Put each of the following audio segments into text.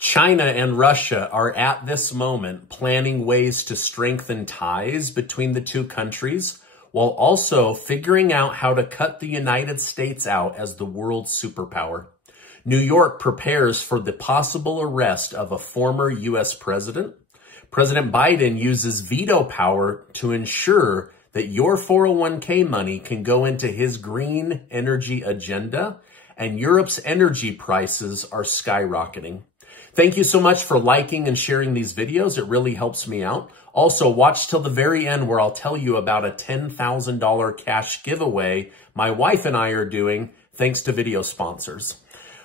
China and Russia are at this moment planning ways to strengthen ties between the two countries, while also figuring out how to cut the United States out as the world superpower. New York prepares for the possible arrest of a former U.S. president. President Biden uses veto power to ensure that your 401k money can go into his green energy agenda, and Europe's energy prices are skyrocketing. Thank you so much for liking and sharing these videos. It really helps me out. Also, watch till the very end where I'll tell you about a $10,000 cash giveaway my wife and I are doing thanks to video sponsors.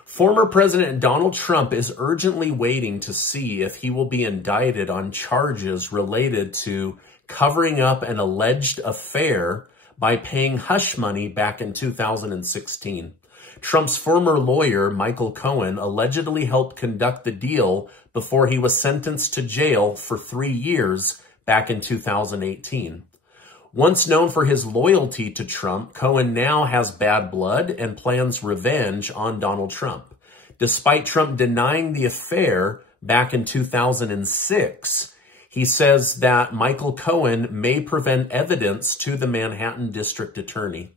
Former President Donald Trump is urgently waiting to see if he will be indicted on charges related to covering up an alleged affair by paying hush money back in 2016. Trump's former lawyer, Michael Cohen, allegedly helped conduct the deal before he was sentenced to jail for 3 years back in 2018. Once known for his loyalty to Trump, Cohen now has bad blood and plans revenge on Donald Trump. Despite Trump denying the affair back in 2006, he says that Michael Cohen may prevent evidence to the Manhattan District Attorney.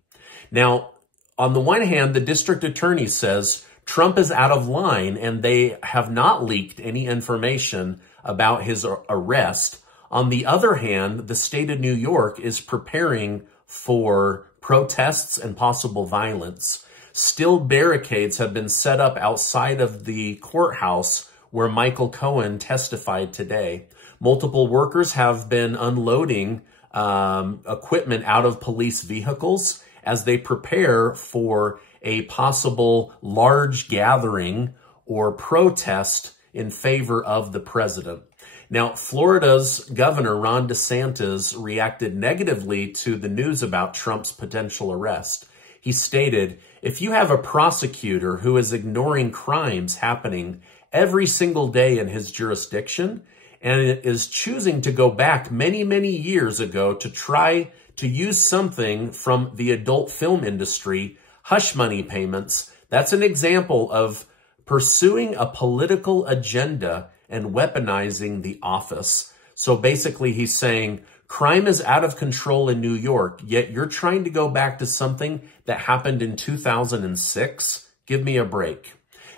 Now, on the one hand, the district attorney says Trump is out of line and they have not leaked any information about his arrest. On the other hand, the state of New York is preparing for protests and possible violence. Still, barricades have been set up outside of the courthouse where Michael Cohen testified today. Multiple workers have been unloading equipment out of police vehicles as they prepare for a possible large gathering or protest in favor of the president. Now, Florida's Governor Ron DeSantis reacted negatively to the news about Trump's potential arrest. He stated, "If you have a prosecutor who is ignoring crimes happening every single day in his jurisdiction and is choosing to go back many, many years ago to try to use something from the adult film industry, hush money payments, that's an example of pursuing a political agenda and weaponizing the office." So basically he's saying, crime is out of control in New York, yet you're trying to go back to something that happened in 2006? Give me a break.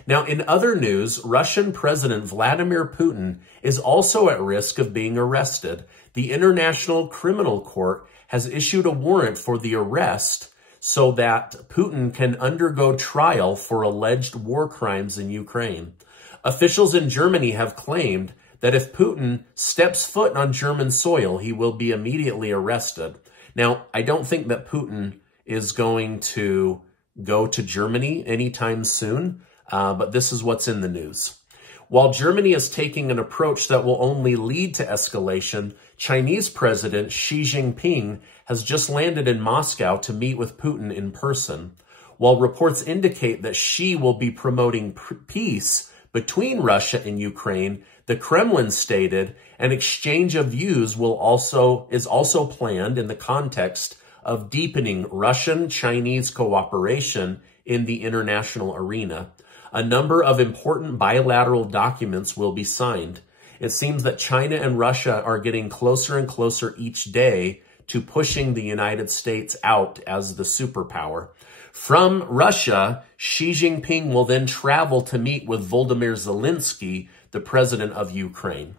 Now, in other news, Russian President Vladimir Putin is also at risk of being arrested. The International Criminal Court has issued a warrant for the arrest so that Putin can undergo trial for alleged war crimes in Ukraine. Officials in Germany have claimed that if Putin steps foot on German soil, he will be immediately arrested. Now, I don't think that Putin is going to go to Germany anytime soon, but this is what's in the news. While Germany is taking an approach that will only lead to escalation, Chinese President Xi Jinping has just landed in Moscow to meet with Putin in person. While reports indicate that Xi will be promoting peace between Russia and Ukraine, the Kremlin stated an exchange of views is also planned in the context of deepening Russian-Chinese cooperation in the international arena. A number of important bilateral documents will be signed. It seems that China and Russia are getting closer and closer each day to pushing the United States out as the superpower. From Russia, Xi Jinping will then travel to meet with Volodymyr Zelensky, the president of Ukraine.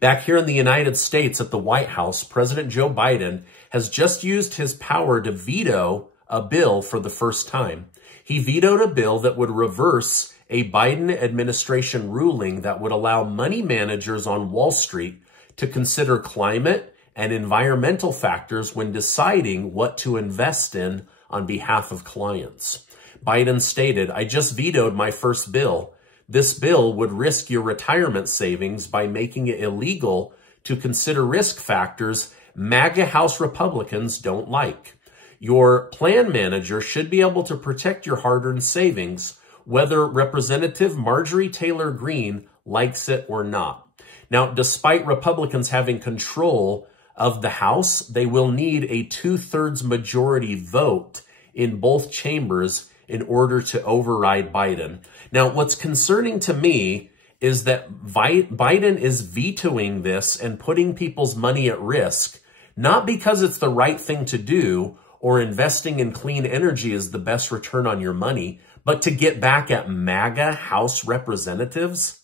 Back here in the United States at the White House, President Joe Biden has just used his power to veto a bill for the first time. He vetoed a bill that would reverse a Biden administration ruling that would allow money managers on Wall Street to consider climate and environmental factors when deciding what to invest in on behalf of clients. Biden stated, "I just vetoed my first bill. This bill would risk your retirement savings by making it illegal to consider risk factors MAGA House Republicans don't like. Your plan manager should be able to protect your hard-earned savings, whether Representative Marjorie Taylor Greene likes it or not." Now, despite Republicans having control of the House, they will need a 2/3 majority vote in both chambers in order to override Biden. Now, what's concerning to me is that Biden is vetoing this and putting people's money at risk, not because it's the right thing to do or investing in clean energy is the best return on your money, but to get back at MAGA House representatives.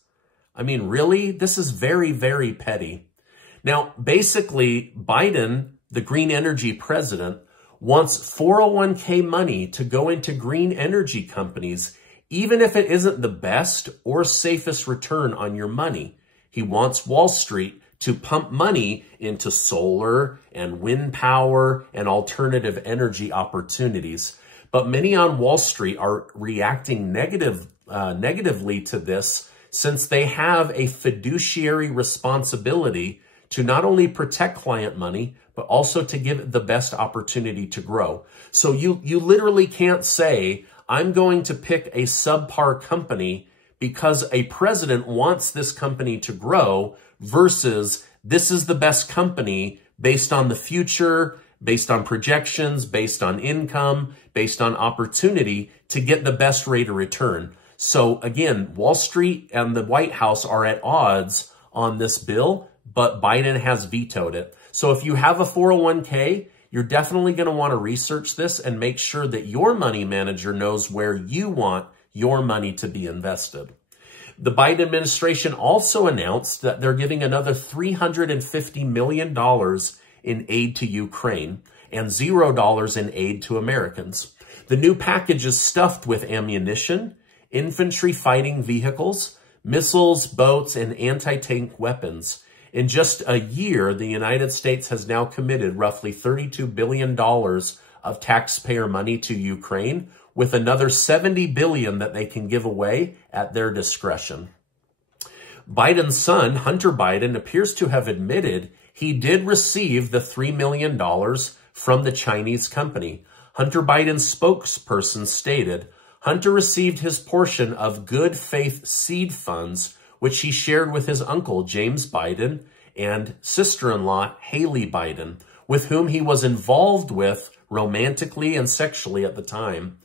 I mean, really? This is very, very petty. Now, basically, Biden, the green energy president, wants 401k money to go into green energy companies, even if it isn't the best or safest return on your money. He wants Wall Street to pump money into solar and wind power and alternative energy opportunities. But many on Wall Street are reacting negatively to this, since they have a fiduciary responsibility to not only protect client money, but also to give it the best opportunity to grow. So you literally can't say, I'm going to pick a subpar company because a president wants this company to grow, versus this is the best company based on the future, based on projections, based on income, based on opportunity to get the best rate of return. So again, Wall Street and the White House are at odds on this bill, but Biden has vetoed it. So if you have a 401k, you're definitely going to want to research this and make sure that your money manager knows where you want your money to be invested. The Biden administration also announced that they're giving another $350 million in aid to Ukraine and $0 in aid to Americans. The new package is stuffed with ammunition, infantry fighting vehicles, missiles, boats, and anti-tank weapons. In just a year, the United States has now committed roughly $32 billion of taxpayer money to Ukraine, with another $70 billion that they can give away at their discretion. Biden's son, Hunter Biden, appears to have admitted he did receive the $3 million from the Chinese company. Hunter Biden's spokesperson stated, Hunter received his portion of good faith seed funds, which he shared with his uncle, James Biden, and sister-in-law, Haley Biden, with whom he was involved with romantically and sexually at the time.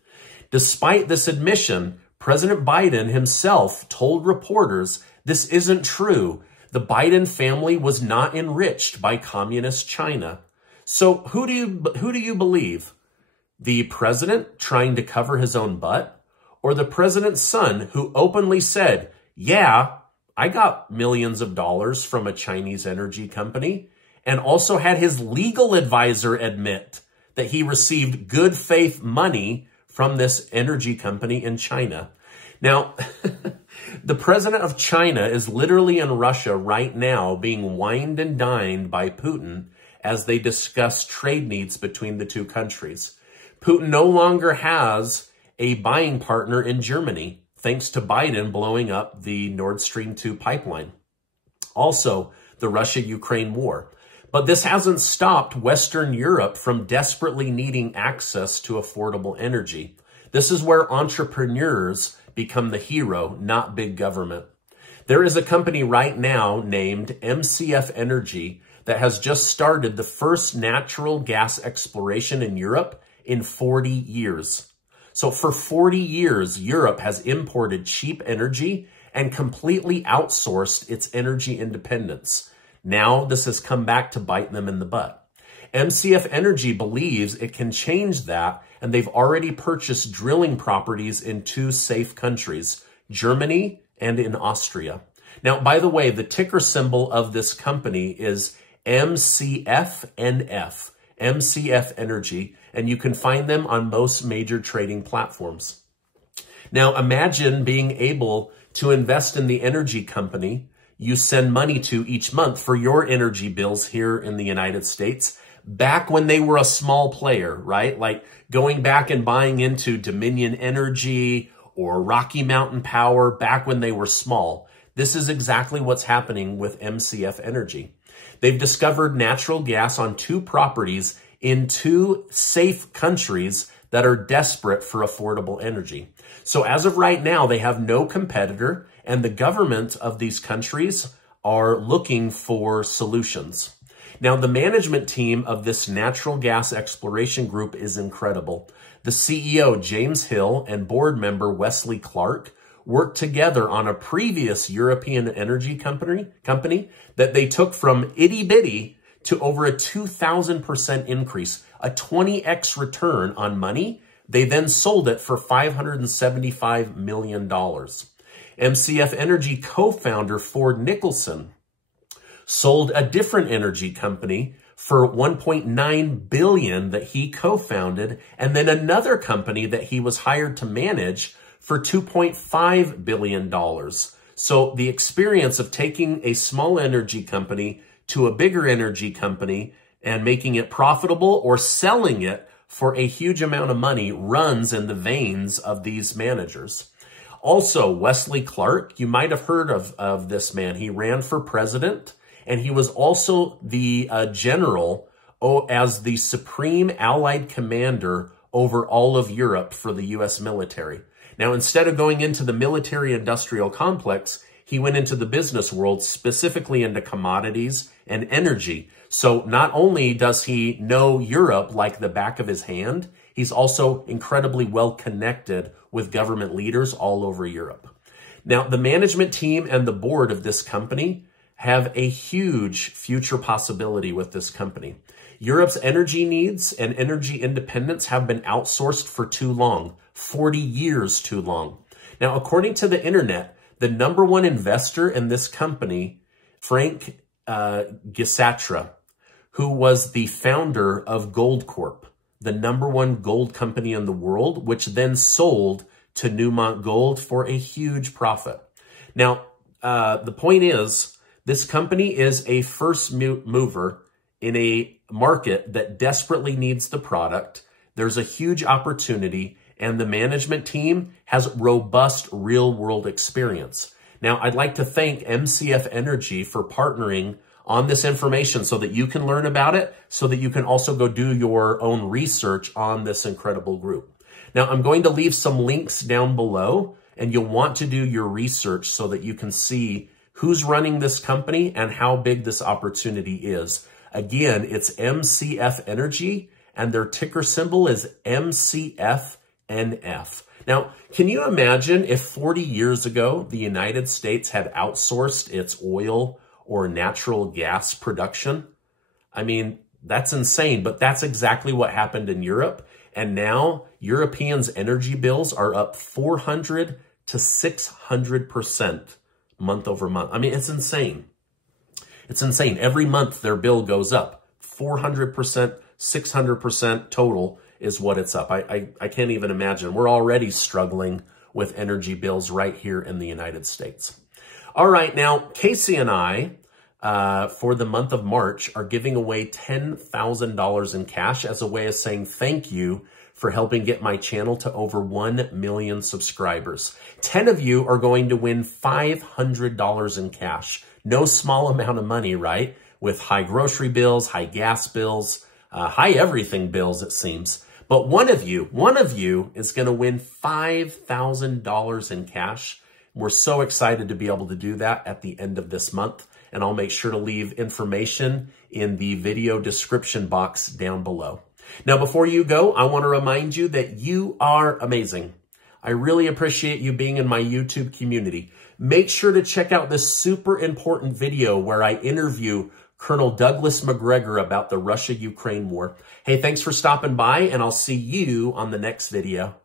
Despite this admission, President Biden himself told reporters this isn't true. The Biden family was not enriched by communist China. So who do you believe? The president trying to cover his own butt? Or the president's son who openly said, yeah, I got millions of dollars from a Chinese energy company, and also had his legal advisor admit that he received good faith money from this energy company in China. Now, the president of China is literally in Russia right now being wined and dined by Putin as they discuss trade needs between the two countries. Putin no longer has a buying partner in Germany, thanks to Biden blowing up the Nord Stream 2 pipeline. Also, the Russia-Ukraine war. But this hasn't stopped Western Europe from desperately needing access to affordable energy. This is where entrepreneurs become the hero, not big government. There is a company right now named MCFNF that has just started the first natural gas exploration in Europe in 40 years. So for 40 years, Europe has imported cheap energy and completely outsourced its energy independence. Now this has come back to bite them in the butt. MCFNF believes it can change that, and they've already purchased drilling properties in 2 safe countries, Germany and in Austria. Now, by the way, the ticker symbol of this company is MCFNF, MCFNF, and you can find them on most major trading platforms. Now, imagine being able to invest in the energy company you send money to each month for your energy bills here in the United States, back when they were a small player, right? Like going back and buying into Dominion Energy or Rocky Mountain Power back when they were small. This is exactly what's happening with MCFNF. They've discovered natural gas on 2 properties in 2 safe countries that are desperate for affordable energy. So as of right now, they have no competitor, and the government of these countries are looking for solutions. Now, the management team of this natural gas exploration group is incredible. The CEO, James Hill, and board member Wesley Clark worked together on a previous European energy company that they took from itty-bitty to over a 2,000% increase, a 20x return on money. They then sold it for $575 million. MCF Energy co-founder Ford Nicholson sold a different energy company for $1.9 billion that he co-founded, and then another company that he was hired to manage for $2.5 billion. So the experience of taking a small energy company to a bigger energy company and making it profitable or selling it for a huge amount of money runs in the veins of these managers. Also, Wesley Clark, you might have heard of this man. He ran for president, and he was also the general as the supreme allied commander over all of Europe for the U.S. military. Now, instead of going into the military-industrial complex, he went into the business world, specifically into commodities and energy. So not only does he know Europe like the back of his hand, he's also incredibly well connected with government leaders all over Europe. Now, the management team and the board of this company have a huge future possibility with this company. Europe's energy needs and energy independence have been outsourced for too long, 40 years too long. Now, according to the internet, the number one investor in this company, Frank Gisatra, who was the founder of Gold Corp, the number one gold company in the world, which then sold to Newmont Gold for a huge profit. Now, the point is, this company is a first mover in a market that desperately needs the product. There's a huge opportunity, and the management team has robust real-world experience. Now, I'd like to thank MCF Energy for partnering on this information so that you can learn about it, so that you can also go do your own research on this incredible group. Now, I'm going to leave some links down below, and you'll want to do your research so that you can see who's running this company and how big this opportunity is. Again, it's MCF Energy, and their ticker symbol is MCFNF. Now, can you imagine if 40 years ago, the United States had outsourced its oil or natural gas production? I mean, that's insane, but that's exactly what happened in Europe. And now Europeans' energy bills are up 400 to 600% month over month. I mean, it's insane. It's insane. Every month their bill goes up 400%, 600% total is what it's up. I can't even imagine. We're already struggling with energy bills right here in the United States. All right, now Casey and I, for the month of March, are giving away $10,000 in cash as a way of saying thank you for helping get my channel to over 1 million subscribers. 10 of you are going to win $500 in cash. No small amount of money, right? With high grocery bills, high gas bills, high everything bills, it seems. But one of you is going to win $5,000 in cash. We're so excited to be able to do that at the end of this month. And I'll make sure to leave information in the video description box down below. Now, before you go, I want to remind you that you are amazing. I really appreciate you being in my YouTube community. Make sure to check out this super important video where I interview Colonel Douglas McGregor about the Russia-Ukraine war. Hey, thanks for stopping by, and I'll see you on the next video.